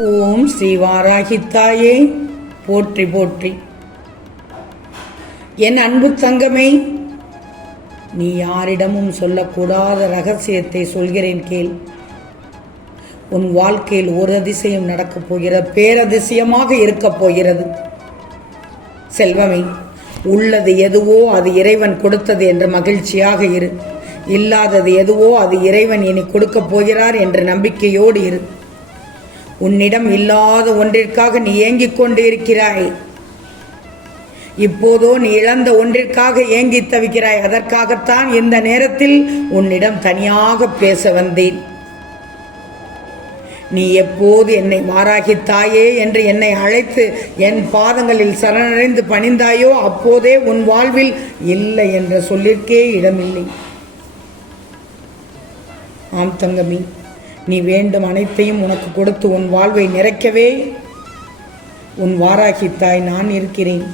ஓம் ஸ்ரீ வாராகித்தாயே போற்றி போற்றி. என் அன்பு தங்கமே நீ யாரிடமும் சொல்லக்கூடாத ரகசியத்தை சொல்கிறேன் கேள். உன் வாழ்க்கையில் ஒரு அதிசயம் நடக்கப் போகிறது பேரதிசயமாக இருக்கப் போகிறது. செல்வமே உள்ளது எதுவோ அது இறைவன் கொடுத்தது என்று மகிழ்ச்சியாக இரு. இல்லாதது எதுவோ அது இறைவன் இனி கொடுக்கப் போகிறார் என்ற நம்பிக்கையோடு இரு. உன்னிடம் இல்லாத ஒன்றிற்காக நீ ஏங்கிக் கொண்டு இருக்கிறாய் இப்போதோ நீ இழந்த ஒன்றிற்காக ஏங்கி தவிக்கிறாய். அதற்காகத்தான் இந்த நேரத்தில் உன்னிடம் தனியாக பேச வந்தேன். நீ எப்போது என்னை மாறாகி தாயே என்று என்னை அழைத்து என் பாதங்களில் சரணடைந்து பணிந்தாயோ அப்போதே உன் வாழ்வில் இல்லை என்ற சொல்லிற்கே இடமில்லை. ஆம் தங்கமி நீ வேண்டும் அனைத்தையும் உனக்கு கொடுத்து உன் வாழ்வை நிறைக்கவே. உன் வாராகி தாய் நான் இருக்கிறேன்.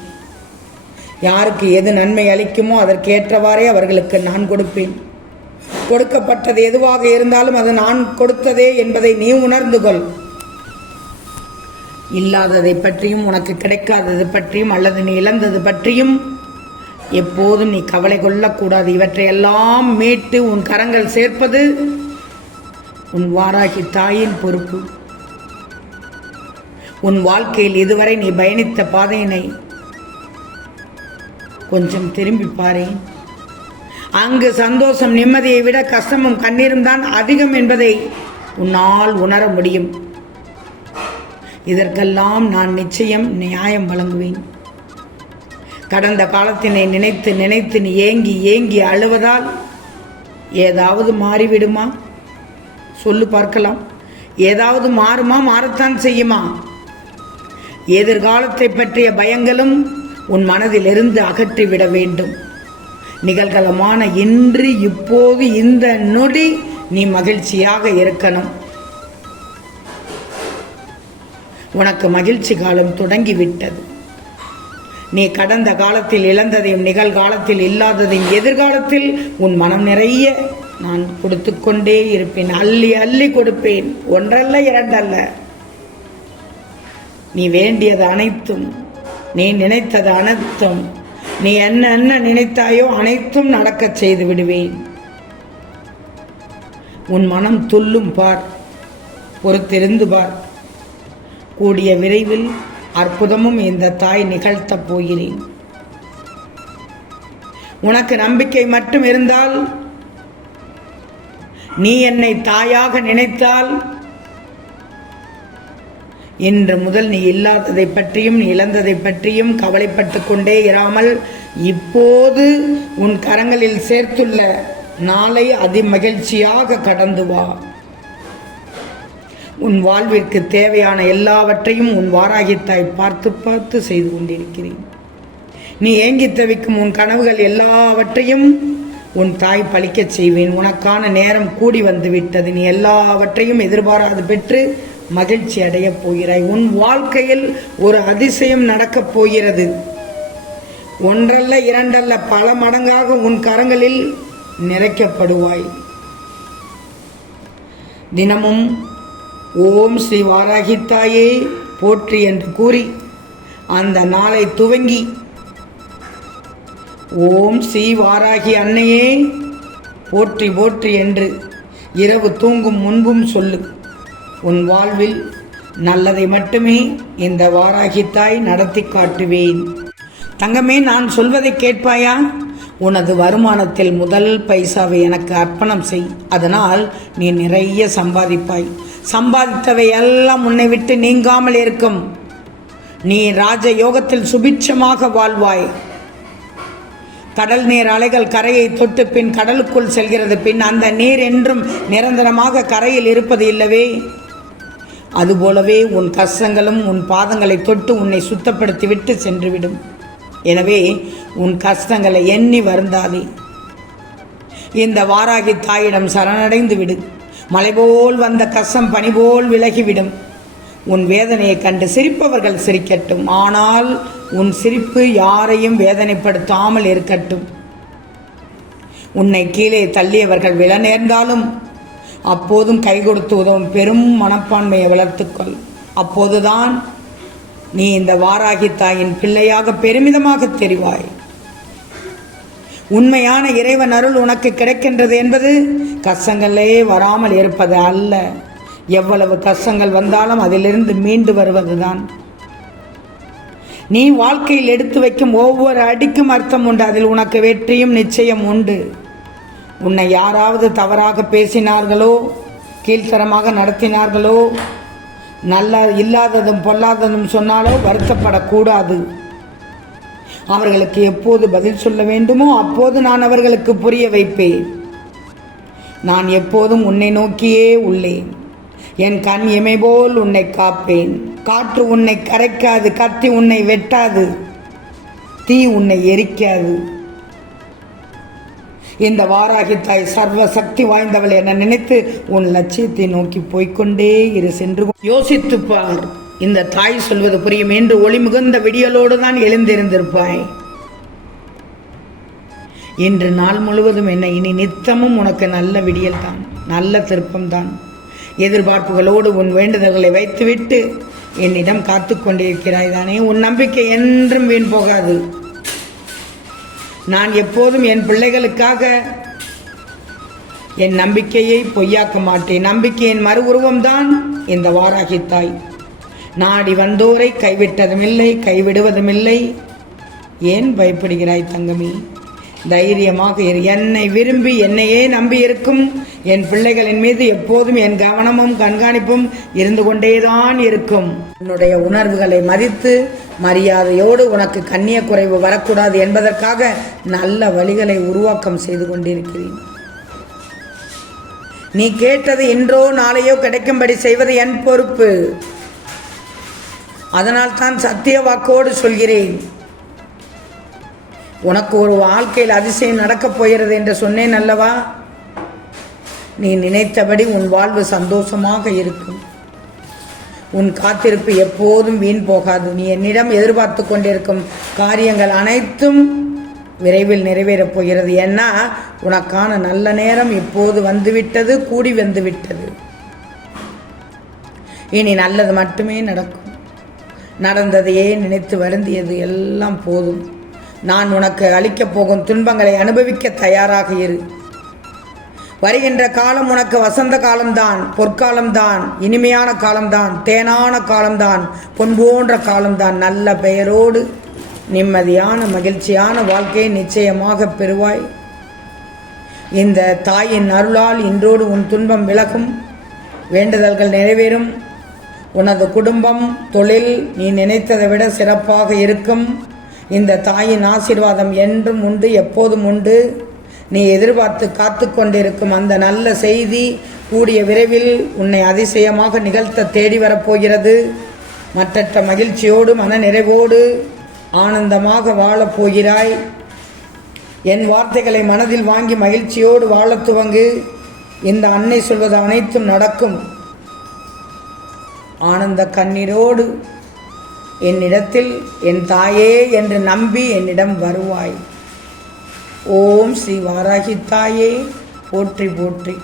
யாருக்கு எது நன்மை அளிக்குமோ அதற்கேற்றவாறே அவர்களுக்கு நான் கொடுப்பேன். கொடுக்கப்பட்டது எதுவாக இருந்தாலும் அது நான் கொடுத்ததே என்பதை நீ உணர்ந்து கொள். இல்லாததை பற்றியும் உனக்கு கிடைக்காதது பற்றியும் அல்லது நீ இழந்தது பற்றியும் எப்போதும் நீ கவலை கொள்ளக்கூடாது. இவற்றையெல்லாம் மீட்டு உன் கரங்கள் சேர்ப்பது உன் வாராகி தாயின் பொறுப்பு. உன் வாழ்க்கையில் இதுவரை நீ பயணித்த பாதையினை கொஞ்சம் திரும்பி பாரேன் அங்கு சந்தோஷம் நிம்மதியை விட கஷ்டமும் கண்ணீரும் தான் அதிகம் என்பதை உன்னால் உணர முடியும். இதற்கெல்லாம் நான் நிச்சயம் நியாயம் வழங்குவேன். கடந்த காலத்தினை நினைத்து நினைத்து நீ ஏங்கி ஏங்கி அழுவதால் ஏதாவது மாறிவிடுமா? சொல்லு பார்க்கலாம். ஏதாவது மாறுமா மாறத்தான் செய்யுமா? எதிர்காலத்தை பற்றிய பயங்களும் உன் மனதிலிருந்து அகற்றிவிட வேண்டும். நிகழ்காலமான இன்று இப்போது இந்த நொடி நீ மகிழ்ச்சியாக இருக்கணும். உனக்கு மகிழ்ச்சி காலம் தொடங்கிவிட்டது. நீ கடந்த காலத்தில் இழந்ததையும் நிகழ்காலத்தில் இல்லாததையும் எதிர்காலத்தில் உன் மனம் நிறைய நான் கொடுத்து கொண்டே இருப்பேன். அள்ளி அள்ளி கொடுப்பேன். ஒன்றல்ல இரண்டல்ல. நீ வேண்டியது அனைத்தும் நீ நினைத்தது அனைத்தும் நீ என்ன என்ன நினைத்தாயோ அனைத்தும் நடக்கச் செய்து விடுவேன். உன் மனம் துள்ளும் பார் பொறுத்திருந்து பார். கூடிய விரைவில் அற்புதமும் இந்த தாய் நிகழ்த்தப் போகிறேன். உனக்கு நம்பிக்கை மட்டும் இருந்தால் நீ என்னை தாயாக நினைத்தால் இன்று முதல் நீ இல்லாததை பற்றியும் நீ இழந்ததை பற்றியும் கவலைப்பட்டு கொண்டே இராமல் இப்போது உன் கரங்களில் சேர்த்துள்ள நாளை அதிமகிழ்ச்சியாக கடந்து வா. உன் வாழ்விற்கு தேவையான எல்லாவற்றையும் உன் வாராகித்தாய் பார்த்து பார்த்து செய்து கொண்டிருக்கிறேன். நீ ஏங்கி தவிக்கும் உன் கனவுகள் எல்லாவற்றையும் உன் தாய் பழிக்கச் செய்வேன். உனக்கான நேரம் கூடி வந்து விட்டது நீ எல்லாவற்றையும் எதிர்பாராது பெற்று மகிழ்ச்சி அடையப் போகிறாய். உன் வாழ்க்கையில் ஒரு அதிசயம் நடக்கப் போகிறது. ஒன்றல்ல இரண்டல்ல பல மடங்காக உன் கரங்களில் நிறைக்கப்படுவாய். தினமும் ஓம் ஸ்ரீ வாராகித்தாயே போற்றி என்று கூறி அந்த நாளை துவங்கி ஓம் ஸ்ரீ வாராகி அன்னையே. போற்றி போற்றி என்று இரவு தூங்கும் முன்பும் சொல்லு. உன் வாழ்வில் நல்லதை மட்டுமே இந்த வாராகி தாய் நடத்தி காட்டுவேன். தங்கமே நான் சொல்வதை கேட்பாயா? உனது வருமானத்தில் முதல் பைசாவை எனக்கு அர்ப்பணம் செய். அதனால் நீ நிறைய சம்பாதிப்பாய். சம்பாதித்தவை எல்லாம் உன்னை விட்டு நீங்காமல் இருக்கும். நீ ராஜ யோகத்தில் சுபிட்சமாக வாழ்வாய். கடல் நீர் அலைகள் கரையை தொட்டு பின் கடலுக்குள் செல்கிறது. பின் அந்த நீர் என்றும் நிரந்தரமாக கரையில் இருப்பது இல்லவே. அதுபோலவே உன் கஷ்டங்களும் உன் பாதங்களை தொட்டு உன்னை சுத்தப்படுத்திவிட்டு சென்றுவிடும். எனவே உன் கஷ்டங்களை எண்ணி வருந்தாதே. இந்த வாராகி தாயிடம் சரணடைந்து விடு. மலை போல் வந்த கஷ்டம் பனி போல் விலகிவிடும். உன் வேதனையை கண்டு சிரிப்பவர்கள் சிரிக்கட்டும். ஆனால் உன் சிரிப்பு யாரையும் வேதனைப்படுத்தாமல் இருக்கட்டும். உன்னை கீழே தள்ளியவர்கள் வில நேர்ந்தாலும் அப்போதும் கை கொடுத்து உதவும் பெரும் மனப்பான்மையை வளர்த்துக்கொள். அப்போதுதான் நீ இந்த வாராகி தாயின் பிள்ளையாக பெருமிதமாக தெரிவாய். உண்மையான இறைவன் அருள் உனக்கு கிடைக்கின்றது என்பது கஷ்டங்களே வராமல் இருப்பது அல்ல. எவ்வளவு கஷ்டங்கள் வந்தாலும் அதிலிருந்து மீண்டு வருவதுதான். நீ வாழ்க்கையில் எடுத்து வைக்கும் ஒவ்வொரு அடிக்கும் அர்த்தம் உண்டு. அதில் உனக்கு வெற்றியும் நிச்சயம் உண்டு. உன்னை யாராவது தவறாக பேசினார்களோ கீழ்த்தரமாக நடத்தினார்களோ நல்ல இல்லாததும் பொல்லாததும் சொன்னாலோ வருத்தப்படக்கூடாது. அவர்களுக்கு எப்போது பதில் சொல்ல வேண்டுமோ அப்போது நான் அவர்களுக்கு புரிய வைப்பேன். நான் எப்போதும் உன்னை நோக்கியே உள்ளேன். என் கண் இமை போல் உன்னை காப்பேன். காற்று உன்னை கரைக்காது கத்தி உன்னை வெட்டாது. தீ உன்னை எரிக்காது. இந்த வாராகி தாய் சர்வ சக்தி வாய்ந்தவள் என நினைத்து உன் லட்சியத்தை நோக்கி போய்க்கொண்டே இரு சென்று யோசித்துப்பார். இந்த தாய் சொல்வது புரியும் என்று ஒளி மிகுந்த விடியலோடு தான் எழுந்திருந்திருப்பாய். இன்று நாள் முழுவதும் என்ன இனி நித்தமும் உனக்கு நல்ல விடியல் தான் நல்ல திருப்பம் தான் எதிர்பார்ப்புகளோடு உன் வேண்டுதல்களை வைத்துவிட்டு என்னிடம் காத்து கொண்டிருக்கிறாய் தானே? உன் நம்பிக்கை என்றும் வீண் போகாது. நான் எப்போதும் என் பிள்ளைகளுக்காக என் நம்பிக்கையை பொய்யாக்க மாட்டேன். நம்பிக்கையின் மறு உருவம்தான் இந்த வாராகி தாய். நாடி வந்தோரை கைவிட்டதுமில்லை கைவிடுவதுமில்லை. ஏன் பயப்படுகிறாய் தங்கமி? தைரியமாக இரு. என்னை விரும்பி என்னையே நம்பி இருக்கும் என் பிள்ளைகளின் மீது எப்போதும் என் கவனமும் கண்காணிப்பும் இருந்து கொண்டேதான் இருக்கும். உன்னுடைய உணர்வுகளை மதித்து மரியாதையோடு உனக்கு கண்ணிய குறைவு வரக்கூடாது என்பதற்காக நல்ல வழிகளை உருவாக்கம் செய்து கொண்டிருக்கிறேன். நீ கேட்டது இன்றோ நாளையோ கிடைக்கும்படி செய்வது என் பொறுப்பு. அதனால் தான் சத்திய வாக்கோடு சொல்கிறேன். உனக்கு ஒரு வாழ்க்கையில் அதிசயம் நடக்கப் போகிறது என்று சொன்னேன் அல்லவா? நீ நினைத்தபடி உன் வாழ்வு சந்தோஷமாக இருக்கும். உன் காத்திருப்பு எப்போதும் வீண் போகாது. நீ என்னிடம் எதிர்பார்த்து கொண்டிருக்கும் காரியங்கள் அனைத்தும் விரைவில் நிறைவேறப் போகிறது. ஏன்னா உனக்கான நல்ல நேரம் இப்போது வந்துவிட்டது கூடி வந்துவிட்டது. இனி நல்லது மட்டுமே நடக்கும். நடந்ததையே நினைத்து வருந்தியது எல்லாம் போதும். நான் உனக்கு அளிக்கப் போகும் துன்பங்களை அனுபவிக்க தயாராக இரு. வருகின்ற காலம் உனக்கு வசந்த காலம்தான் பொற்காலம்தான் இனிமையான காலம்தான் தேனான காலம்தான் பொன் போன்ற காலம்தான். நல்ல பெயரோடு நிம்மதியான மகிழ்ச்சியான வாழ்க்கையை நிச்சயமாக பெறுவாய். இந்த தாயின் அருளால் இன்றோடு உன் துன்பம் விலகும். வேண்டுதல்கள் நிறைவேறும். உனது குடும்பம் தொழில் நீ நினைத்ததை விட சிறப்பாக இருக்கும். இந்த தாயின் ஆசீர்வாதம் என்றும் உண்டு எப்போதும் உண்டு. நீ எதிர்பார்த்து காத்து கொண்டிருக்கும் அந்த நல்ல செய்தி கூடிய விரைவில் உன்னை அதிசயமாக நிகழ்த்த தேடி வரப்போகிறது மற்றற்ற மகிழ்ச்சியோடு மன நிறைவோடு ஆனந்தமாக வாழப்போகிறாய் என் வார்த்தைகளை மனதில் வாங்கி மகிழ்ச்சியோடு வாழத் துவங்கு. இந்த அன்னை சொல்வது அனைத்தும் நடக்கும். ஆனந்த கண்ணீரோடு என்னிடத்தில் என் தாயே என்று நம்பி என்னிடம் வருவாய். ஓம் ஸ்ரீ வாராகி தாயே போற்றி போற்றி.